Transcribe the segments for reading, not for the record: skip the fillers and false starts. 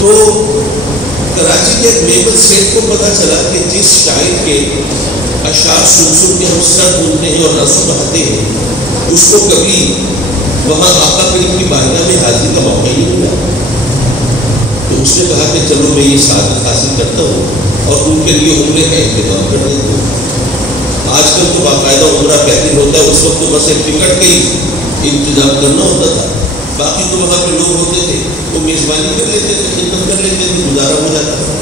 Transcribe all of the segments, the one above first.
تو کراچی کے ایک میبل سیٹ کو پتا چلا کہ جس شاعر کے اشعار سن کے ہم سر ڈھونڈتے ہیں اور آنسو بہاتے ہیں اس کو کبھی وہاں آقا کریم کی بارگاہ میں حاضری کا موقع ہی نہیں ملا. تو اس نے کہا کہ چلو میں یہ سعادت حاصل کرتا ہوں اور ان کے لیے عمرے کا انتظام کر دیتا ہوں. آج کل تو باقاعدہ عمرہ پیکنگ ہوتا ہے، اس وقت تو بس ایک ٹکٹ کا ہی انتظام کرنا ہوتا تھا. باقی تو وہاں پہ لوگ ہوتے تھے وہ میزبانی کر لیتے تھے، خدمت کر لیتے تھے، گزارا ہو جاتا تھا.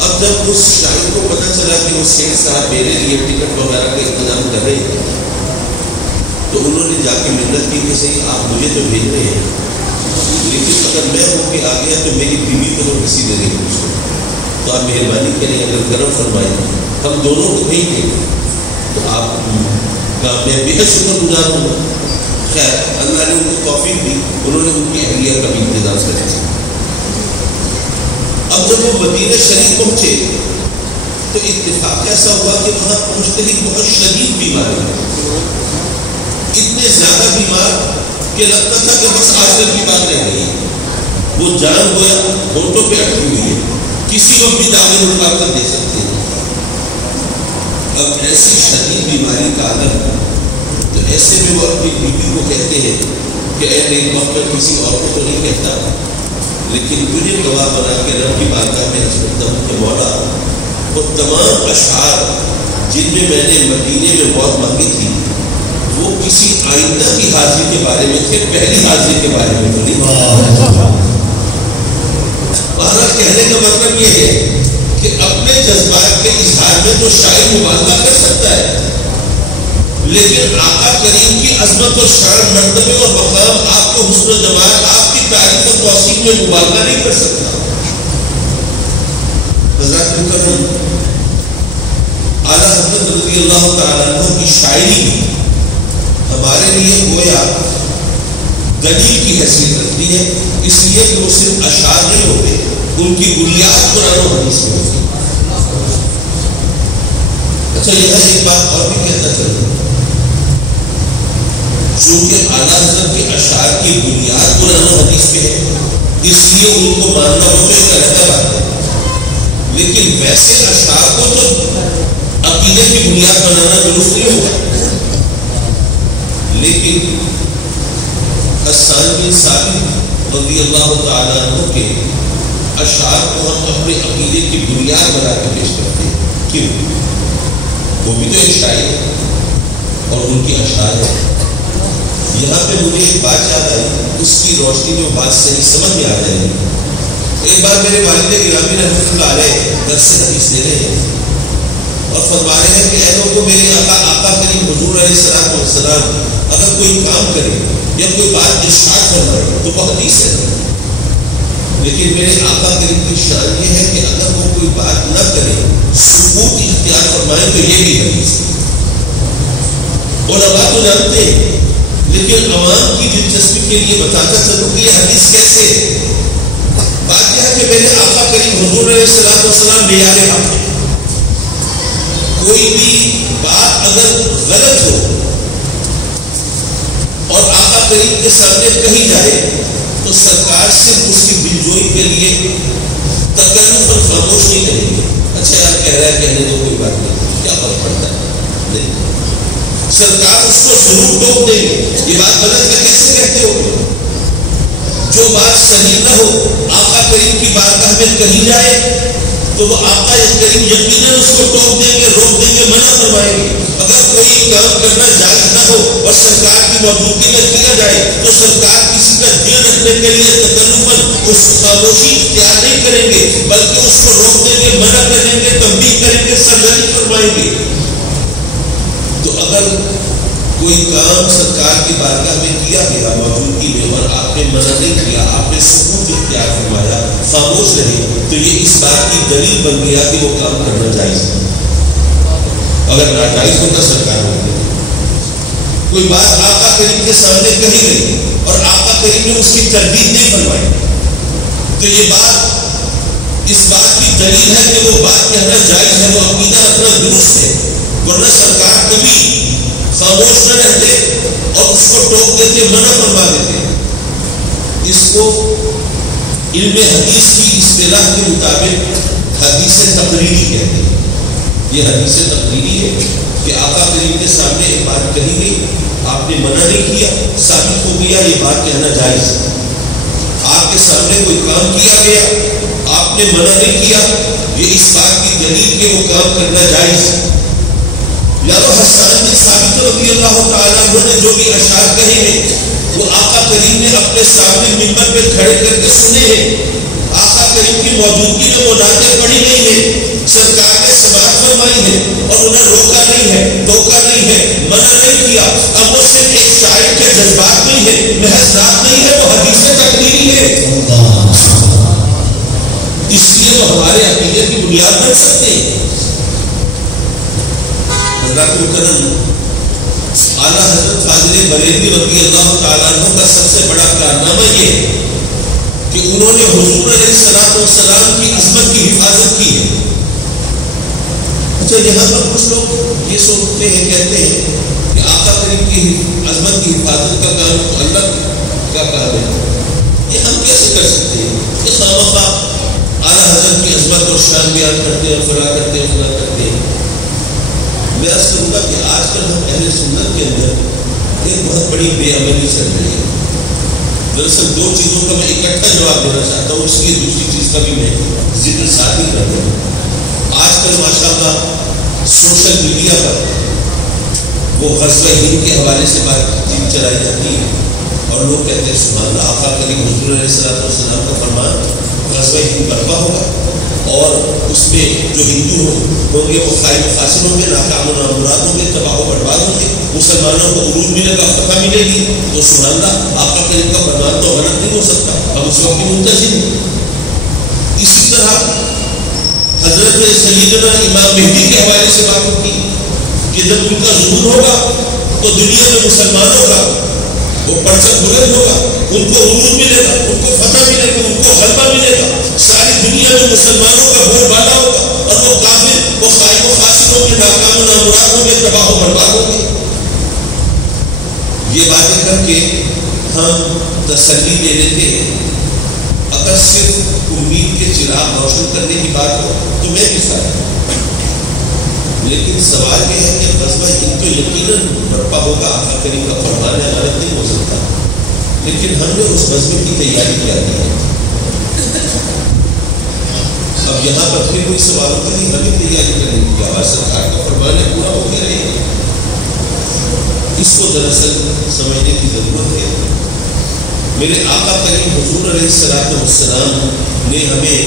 اب جب اس شاعر کو پتہ چلا کہ وہ سیٹ صاحب میرے لیے ٹکٹ وغیرہ کا انتظام کر رہے ہیں تو انہوں نے جا کے محنت کی کہ صحیح آپ مجھے تو بھیج رہے ہیں لیکن اگر میں ہو کے آ گیا تو میری بیوی کو کسی دے دیں گے، تو آپ مہربانی کریں اگر کرم فرمائیں ہم دونوں کو بھیج دیں گے تو آپ کا میں بے حد شکر گزار ہوں گا. خیر اللہ نے ان کو توفیق دی، انہوں نے ان کی اہلیہ کا بھی انتظام کرا. اب جب وہ مدینہ شریف پہنچے تو اتفاق ایسا ہوا کہ وہاں پہنچتے ہی بہت شدید بیماری، اتنے زیادہ بیمار کہ لگتا تھا کہ بس آخر کی بات رہ گئی، وہ جان گویا ہونٹوں پہ اٹکی ہوئی ہے، کسی وقت بھی دعوے اٹھا کر دے سکتے ہیں. اب ایسی شدید بیماری کا عالم، تو ایسے میں وہ اپنی بیوی کو کہتے ہیں کہ اے نیک وقت میں کسی اور کو تو نہیں کہتا لیکن تجھے گواہ بنا کے رب کی بارگاہ میں عرض کرتا ہوں کہ مولا وہ تمام اشعار جن میں میں نے مدینے میں موت مانگی تھی وہ کسی آئندہ کی حاضری کے بارے میں تھے، پہلی حاضری کے بارے میں تو نہیں. بہرحال کہنے کا مطلب یہ ہے کہ اپنے جذبات کے اظہار میں تو شاعر مبالغہ کر سکتا ہے لیکن آقا کریم کی عظمت اور شان، مرتبے اور مقام، آپ کو حسن و جمال، آپ کی تعریف و توصیف میں مبالغہ نہیں کر سکتا. حضرت مکرم اعلیٰ حضرت رضی اللہ تعالیٰ عنہ کی شاعری ہمارے لیے گویا دلیل کی حیثیت رکھتی ہے، اس لیے کہ وہ صرف اشعار نہیں ہوتے، ان کی بنیاد قرآن و حدیث میں ہوتی ہے. اچھا یہاں ایک بات اور بھی کہنا چاہتا ہوں، چونکہ اعلیٰ حضرت کے اشعار کی بنیاد قرآن و حدیث میں ہے اس لیے ان کو ماننا ہو تو ایک علیحدہ بات ہے، لیکن ویسے اشعار کو تو عقیدے کی بنیاد بنانا درست نہیں ہوگا. لیکن حسان بن ثابت رضی اللہ تعالیٰ عنہ کے اشعار کو ہم اپنے عقیدے کی بنیاد بنا کے پیش کرتے ہیں. کیوں؟ وہ بھی تو ایک شاعر ہے اور ان کی اشعار ہے. یہاں پہ مجھے ایک بات یاد آئی، اس کی روشنی میں بات صحیح سمجھ میں آ جائے گی. ایک بار میرے والد گرامی رحمۃ اللہ علیہ درس حدیث دے رہے ہیں اور فرما رہے ہیں کہ اے لوگوں میرے آقا کریم حضور علیہ السلام اگر کوئی کام کرے یا کوئی بات ارشاد فرمائے تو وہ حدیث ہے، لیکن میرے آقا کریم کی شان یہ ہے کہ اگر وہ کوئی بات نہ کرے، سکوت اختیار فرمائے تو یہ بھی حدیث ہے. علماء تو جانتے ہیں لیکن عوام کی دلچسپی کے لیے بتاتا چلوں کہ یہ حدیث کیسے ہے. بات یہ ہے کہ میرے آقا کریم حضور علیہ السلام معیار حق ہے. کوئی بھی بات اگر غلط ہو اور آقا کریم کے سامنے کہی جائے تو سرکار صرف اس کی دلجوئی کے لیے تکلف اور خاموش نہیں رہیں گے. اچھا یار کہہ رہا ہے کہنے تو کوئی بات نہیں، کیا فرق پڑتا ہے. نہیں، سرکار اس کو ضرور ٹوک دیں گے، یہ بات غلط ہے کیسے کہتے ہو. جو بات صحیح نہ ہو آقا کریم کی بارگاہ میں کہی جائے تو وہ آقا کریم یقیناً اس کو ٹوک دیں گے، روک دیں گے، منع فرمائیں گے. اگر کوئی کام کرنا جائز نہ ہو اور سرکار کی موجودگی میں کیا جائے تو سرکار کسی کا دل رکھنے کے لیے تکلفاً اس خاموشی اختیار نہیں کریں گے بلکہ اس کو روک دیں گے، منع کریں گے، تنبیہ کریں گے، سرزنش فرمائیں گے. تو اگر کوئی کام سرکار کی بارگاہ میں کیا گیا موجودگی میں اور آپ نے منع نہیں کیا، آپ نے سکوت اختیار فرمایا، خاموش رہے، تو یہ اس بات کی دلیل بن گیا کہ وہ کام کرنا جائز ہے. اگر ناجائز ہوتا سرکار ہوتی. کوئی بات آقا کریم کے سامنے کہی گئی اور آقا کریم نے اس کی تردید نہیں فرمائی تو یہ بات اس بات کی دلیل ہے کہ وہ بات کہنا جائز ہے، وہ عقیدہ رکھنا درست ہے. ورنہ سرکار کبھی خاموش نہ رہتے اور اس کو ٹوک دیتے، منع فرما دیتے. اس کو علم حدیث کی اصطلاح کے مطابق حدیث تقریری کہتے ہیں. یہ حدیث تقریری ہے کہ آقا کریم کے سامنے ایک بات کہی گئی، آپ نے منع نہیں کیا، ثابت ہو گیا یہ بات کہنا جائز ہے. آپ کے سامنے کوئی کام کیا گیا، آپ نے منع نہیں کیا، یہ اس بات کی دلیل کہ وہ کام کرنا جائز ہے. یعنی حسان بن ثابت رضی اللہ تعالیٰ عنہ نے جو بھی اشعار کہے ہیں وہ آقا کریم نے اپنے سامنے منبر پہ کھڑے کر کے سنے ہیں. آقا کریم کی موجودگی میں وہ نعتیں پڑھی گئی ہیں، سرکار نے سماعت فرمائی ہے اور انہیں روکا نہیں ہے، ٹوکا نہیں ہے، منع نہیں کیا. اب وہ صرف ایک شاعر کے جذبات نہیں ہے، محض نعت نہیں ہے، وہ حدیث تقریری ہے. اس لیے وہ ہمارے عقیدے کی بنیاد بن سکتے ہیں. حضرت مکرم اعلیٰ حضرت فاضل بریلوی رضی اللہ تعالیٰ عنہ کا سب سے بڑا کارنامہ یہ ہے کہ انہوں نے حضور علیہ السلام کی عظمت کی حفاظت کی ہے. اچھا، یہاں پر کچھ لوگ یہ سوچتے ہیں، کہتے ہیں کہ آقا کریم کی عظمت کی حفاظت کا کام تو اللہ کا کام ہے، یہ ہم کیسے کر سکتے ہیں؟ کہ خامخواہ اعلیٰ حضرت کی عظمت اور شان بیان کرتے ہیں، فلاں کرتے ہیں، فلاں کرتے ہیں. میں عرض کروں گا کہ آج کل ہم اہل سنت کے اندر ایک بہت بڑی بے عملی چل رہی ہے. دراصل دو چیزوں کا میں اکٹھا جواب دینا چاہتا ہوں، اس لیے دوسری چیز کا بھی میں ذکر ساتھ ہی کر رہا ہوں. آج کل ماشاء اللہ سوشل میڈیا پر وہ غزوہ ہند کے حوالے سے بات چلائی جاتی ہے اور لوگ کہتے ہیں سبحان اللہ، آقا کریم حضور علیہ السلام کا فرمان غزوہ ہند برپا ہوگا اور اس میں جو ہندو ہوں گے وہ خائب خاسر ہوں گے، ناکام و نامراد ہوں گے، تباہ و برباد ہوں گے، مسلمانوں کو عروج ملے گا، فتح ملے گی. تو سبحان اللہ، آقا کریم کا فرمان تو غلط نہیں ہو سکتا، ہم اس وقت کی منتظر ہیں. اسی طرح حضرت سیدنا امام مہدی کے حوالے سے بات ہوتی کہ جب ان کا ظہور ہوگا تو دنیا میں مسلمانوں کا وہ پرچم بلند ہوگا، ان کو عروج ملے گا، ان کو فتح ملے گا، ان کو غلبہ ملے گا، ساری دنیا میں مسلمانوں کا بول بالا ہوگا اور وہ کافر، وہ خائب و خاسر ہوں گے، ناکام و نامراد ہوں گے، تباہ و برباد ہوں گے. یہ باتیں کر کے ہم تسلی دے دیتے ہیں. اگر صرف امید کے چراغ روشن کرنے کی بات ہو تو میں بھی ساتھ ہوں، لیکن سوال یہ ہے کہ غزوہ ہند تو یقیناً برپا ہوگا، آقا کریم کا فرمان ہے، غلط نہیں ہو سکتا، لیکن ہم نے اس غزوے کی تیاری کیا ہے. اب یہاں پر پھر کوئی سوال ہوتا ہے ہمیں تیاری کرنے کی کیا، سرکار کا فرمان ہے، پورا ہو گیا رہے گا. اس کو دراصل سمجھنے کی ضرورت ہے. میرے آقا کریم حضور علیہ السلام نے ہمیں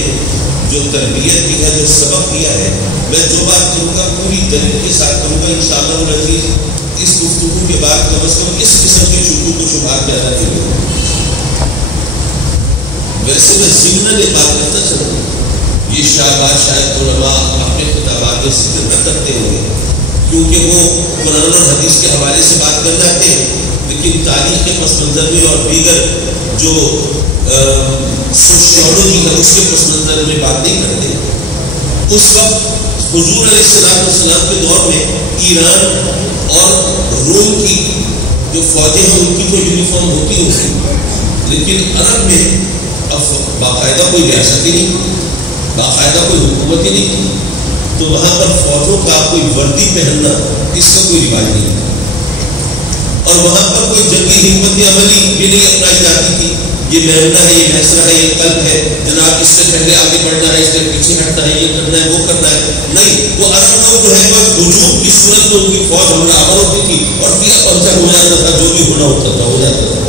جو تربیت دی ہے، جو سبق دیا ہے، میں جو بات کروں گا پوری دلیل کے ساتھ کروں گا انشاءاللہ العزیز. اس گفتگو کے بعد کم از کم اس قسم کے شکوک و شبہات پیدا نہیں ہوگا. ویسے میں ضمن یہ بات کرتا چلوں، یہ شاید علماء اپنے خطابات میں ذکر نہ کرتے ہوئے کیونکہ وہ قرآن اور حدیث کے حوالے سے بات کر جاتے ہیں، لیکن تاریخ کے پس منظر میں اور دیگر جو سوشیولوجی ہے اس کے پس منظر میں بات نہیں کرتے. اس وقت حضور علیہ السلام کے دور میں ایران اور روم کی جو فوجیں ہیں ان کی تو یونیفارم ہوتی ہوتی، لیکن عرب میں اب باقاعدہ کوئی ریاست ہی نہیں، باقاعدہ کوئی حکومت ہی نہیں تھی، تو وہاں پر فوجوں کا کوئی وردی پہننا اس کا کوئی رواج نہیں تھا. اور وہاں پر کوئی جنگی حکمت عملی بھی نہیں اپنائی جاتی تھی، یہ محنہ ہے، یہ محسرہ ہے، یہ قلب ہے، جناب اس سے پہلے آگے بڑھنا ہے، اس سے پیچھے ہٹنا ہے، یہ کرنا ہے، وہ کرنا ہے. نہیں، وہ عرب لوگ جو ہے وہ ہجوم کی صورت میں ان کی فوج ہمارا آور ہوتی تھی اور پھر پنچر ہو جاتا تھا، جو بھی ہونا ہوتا تھا ہو جاتا تھا.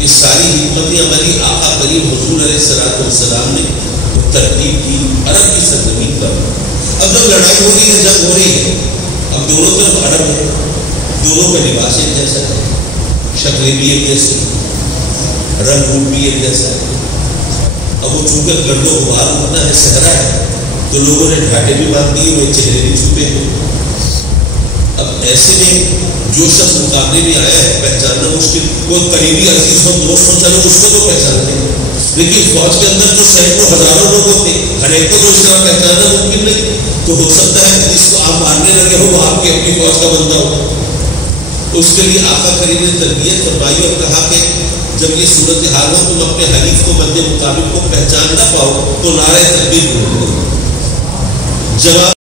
یہ ساری حکمت عملی آقا کریم حضور علیہ السلام نے ترتیب کی عرب کی سرزمین پر. اب جب لڑائی ہو رہی ہے، جنگ ہو رہی ہے، اب دونوں طرف عرب ہے، دونوں کا لباس ایک جیسا ہے، شکلیں بھی ایک جیسی، رنگ روپ بھی ایک جیسا ہے. اب وہ چونکہ گرد و غبار ہوتا ہے، صحرا ہے، تو لوگوں نے ڈھاٹے بھی باندھ دیے ہوئے، چہرے بھی چھپے ہوئے. اب ایسے میں جو شخص مقابلے میں آیا ہے پہچاننا مشکل، وہ قریبی عزیز ہو، دوست ہو، چلو اس کو تو پہچانتے ہیں، لیکن فوج کے اندر جو سینکڑوں ہزاروں لوگ ہوتے ہر ایک کو تو اس طرح پہچاننا ممکن نہیں. تو ہو سکتا ہے جس کو آپ ماننے لگے ہو وہ آپ کی اپنی فوج کا بندہ ہو. اس کے لیے آقا کریم نے تربیت فرمائی اور کہا کہ جب یہ صورتحال ہو تم اپنے حریف کو مد مقابل کو پہچان نہ پاؤ تو نعرہ تکبیر بولو. جواب